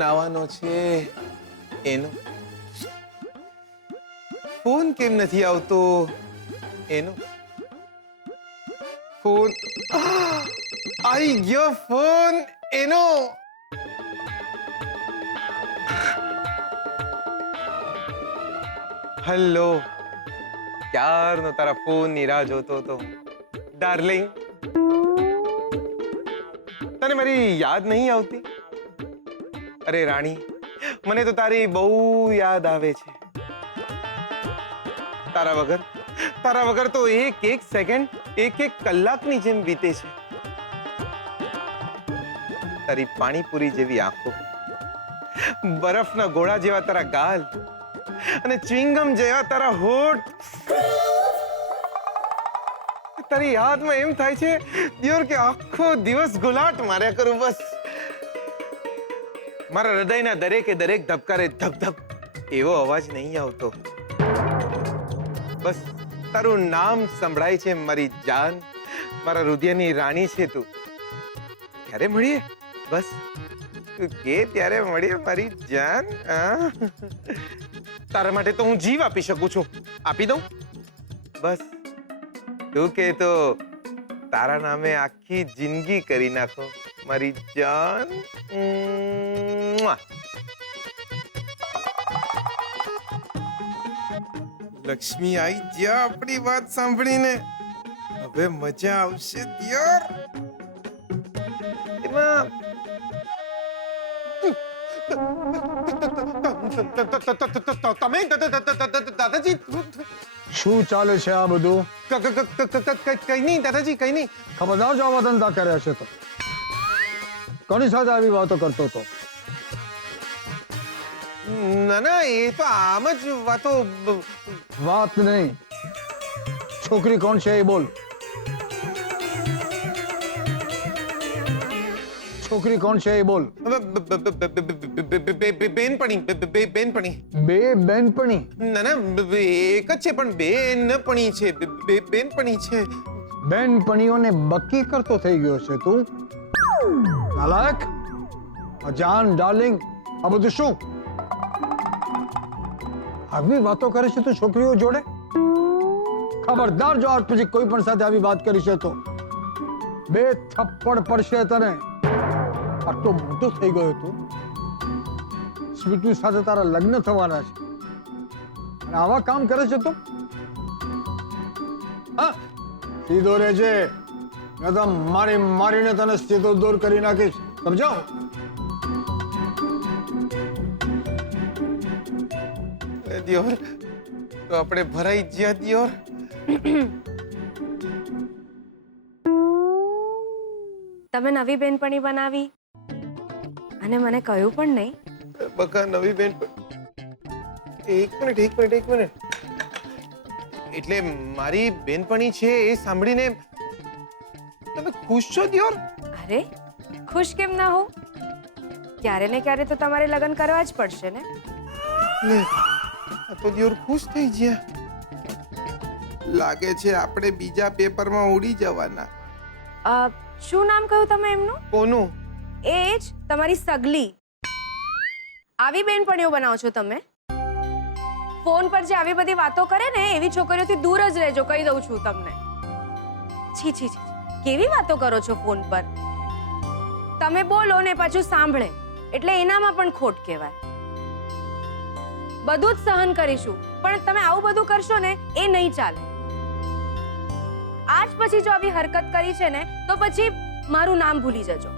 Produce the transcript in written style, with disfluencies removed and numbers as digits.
નાવાનો છે એનો, ફોન કેમ નથી આવતો એનો, ફોન આવી ગયો, ફોન એનો. હેલો, ક્યારનો તારા ફોન ની રાહ જોતો હતો ડાર્લિંગ. તને મારી યાદ નહીં આવતી? અરે રાણી, મને તો તારી બહુ યાદ આવે છે. તારા વગર તો એક એક સેકન્ડ, એક એક કલાકની જેમ વીતે છે. તારી પાણીપુરી જેવી આંખો, બરફના ગોળા જેવા તારા ગાલ અને ચ્વિંગમ જેવા તારા હોઠ. તારી યાદમાં એમ થાય છે દિયોર કે આખો દિવસ ગુલાટ માર્યા કરું બસ. મારા હૃદયના દરેકે દરેક ધબકારે ધક ધક એવો અવાજ નહીં આવતો. બસ તારું નામ સંભળાય છે મારી જાન, મારા હૃદયની રાણી છે તું. ક્યારે મળીએ? બસ તું કે ત્યારે મળીએ મારી જાન. તારા માટે તો હું જીવ આપી શકું છું, આપી દઉં. બસ તું કે તો તારા નામે આખી જિંદગી કરી નાખો મારી જાન. લક્ષ્મી આવી જ્યાં આપણી વાત સાંભળીને. હવે મજા આવશે દિયોર. એમાં તમે દાદાજી શું ચાલે છે આ બધું? કઈ નહીં દાદાજી, કઈ નહીં. ખબરદાર જો આવા ધંધા કર્યા છે તો. કોની સાથે આવી વાતો કરતો હતો? ના ના, એ તો આમ જ વાતો. વાત નહીં, છોકરી કોણ છે એ બોલ. છોકરી કોણ છે એ બોલ. બેનપણી. બે બેનપણી? ના ના, એક જ છે પણ બેનપણી છે. બેનપણી છે. બેનપણીઓને બક્કી કરતો થઈ ગયો છે તું? નાલાયક! જાન ડાર્લિંગ, આ બધું શું? આવી વાતો કરે છે તું છોકરીઓ જોડે? ખબરદાર જો આજ પછી કોઈ પણ સાથે આવી વાત કરી છે તો બે થપ્પડ પડશે તને. આટલો મોટો થઈ ગયો તું, સ્વીટુ સાથે તારા લગ્ન થવાના છે અને આવા કામ કરે છે તું? હા, સીધો રહેજે, મેં તો મારીને તને સીધો દૂર કરી નાખીશ, સમજાવ? દિયોર, તો આપણે ભરાઈ ગયા દિયોર. તમે નવી બેનપણી બનાવી અને મને કહ્યું પણ નહીં. બકા, નવી બેનપણી? એક મિનિટ. એટલે મારી બેનપણી છે એ સાંભળીને તમે ખુશ છો દિયોર? અરે ખુશ કેમ ના હો? ક્યારે ને ક્યારે તો તમારે લગ્ન કરવા જ પડશે ને. તો દિયોર ખુશ થઈ ગયા. લાગે છે આપણે બીજા પેપરમાં ઉડી જવાના. શું નામ કહ્યું તમે એમનું? કોનું? એ જ તમારી સગલી. આવી બેનપણીઓ બનાવો છો તમે? ફોન પર જે આવી બધી વાતો કરે ને એવી છોકરીઓથી દૂર જ રહેજો, કહી દઉં છું તમને. છી છી છી, કેવી વાતો કરો છો ફોન પર? તમે બોલો ને પાછું સાંભળે એટલે એનામાં પણ ખોટ કહેવાય. બધું જ સહન કરીશું પણ તમે આવું બધું કરશો ને એ નહીં ચાલે. આજ પછી જો આવી હરકત કરી છે ને તો પછી મારું નામ ભૂલી જજો.